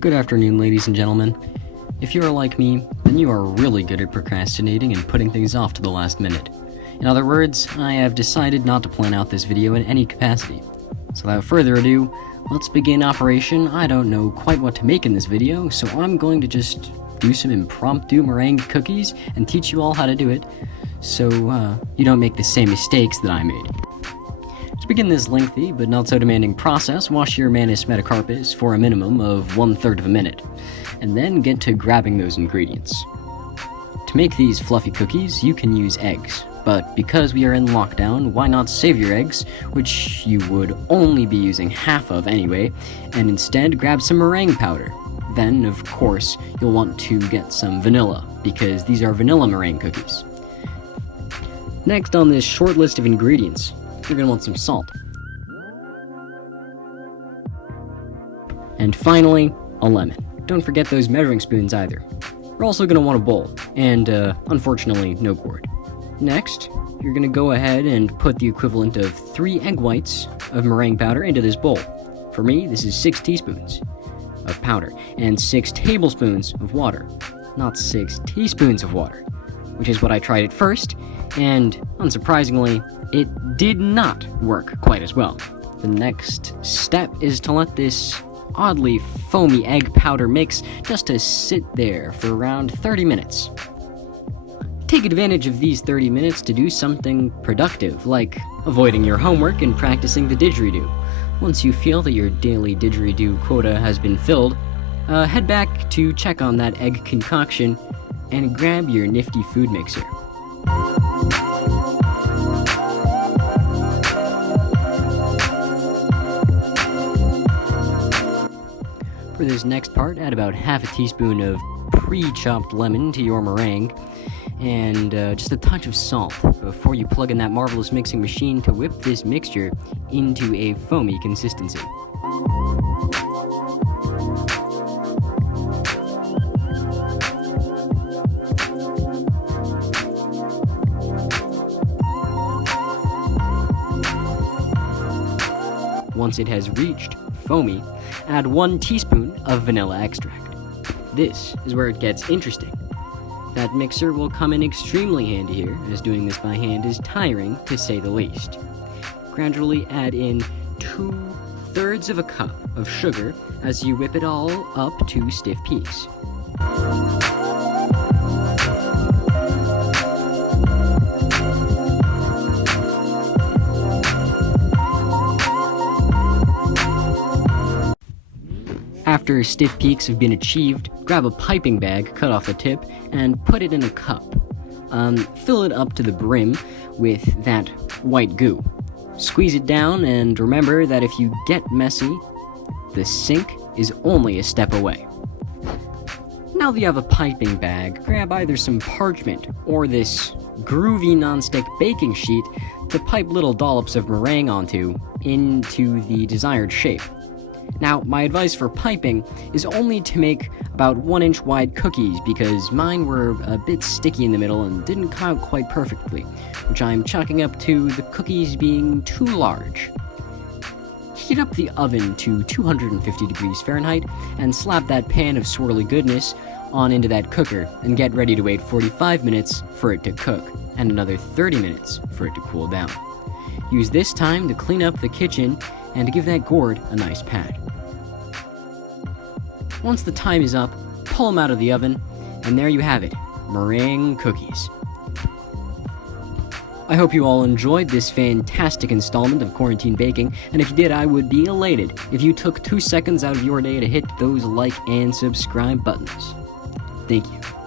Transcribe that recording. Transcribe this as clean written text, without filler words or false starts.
Good afternoon, ladies and gentlemen. If you are like me, then you are really good at procrastinating and putting things off to the last minute. In other words, I have decided not to plan out this video in any capacity. So without further ado, let's begin operation. I don't know quite what to make in this video, so I'm going to just do some impromptu meringue cookies and teach you all how to do it, so you don't make the same mistakes that I made. To begin this lengthy but not so demanding process, wash your Manus metacarpus for a minimum of 1/3 of a minute, and then get to grabbing those ingredients. To make these fluffy cookies, you can use eggs, but because we are in lockdown, why not save your eggs, which you would only be using half of anyway, and instead grab some meringue powder. Then, of course, you'll want to get some vanilla, because these are vanilla meringue cookies. Next on this short list of ingredients, you're going to want some salt. And finally, a lemon. Don't forget those measuring spoons either. We're also going to want a bowl, and unfortunately, no cord. Next, you're going to go ahead and put the equivalent of 3 egg whites of meringue powder into this bowl. For me, this is 6 teaspoons of powder, and 6 tablespoons of water. Not 6 teaspoons of water, which is what I tried at first, and unsurprisingly, it did not work quite as well. The next step is to let this oddly foamy egg powder mix just to sit there for around 30 minutes. Take advantage of these 30 minutes to do something productive, like avoiding your homework and practicing the didgeridoo. Once you feel that your daily didgeridoo quota has been filled, head back to check on that egg concoction and grab your nifty food mixer. For this next part, add about half a teaspoon of pre-chopped lemon to your meringue, and just a touch of salt before you plug in that marvelous mixing machine to whip this mixture into a foamy consistency. Once it has reached foamy, add 1 teaspoon of vanilla extract. This is where it gets interesting. That mixer will come in extremely handy here, as doing this by hand is tiring, to say the least. Gradually add in 2/3 of a cup of sugar as you whip it all up to stiff peaks. After stiff peaks have been achieved, grab a piping bag, cut off the tip, and put it in a cup. Fill it up to the brim with that white goo. Squeeze it down, and remember that if you get messy, the sink is only a step away. Now that you have a piping bag, grab either some parchment or this groovy nonstick baking sheet to pipe little dollops of meringue onto into the desired shape. Now, my advice for piping is only to make about 1-inch wide cookies, because mine were a bit sticky in the middle and didn't come out quite perfectly, which I'm chalking up to the cookies being too large. Heat up the oven to 250 degrees Fahrenheit and slap that pan of swirly goodness on into that cooker and get ready to wait 45 minutes for it to cook and another 30 minutes for it to cool down. Use this time to clean up the kitchen and to give that gourd a nice pat. Once the time is up, pull them out of the oven, and there you have it, meringue cookies. I hope you all enjoyed this fantastic installment of Quarantine Baking, and if you did, I would be elated if you took 2 seconds out of your day to hit those like and subscribe buttons. Thank you.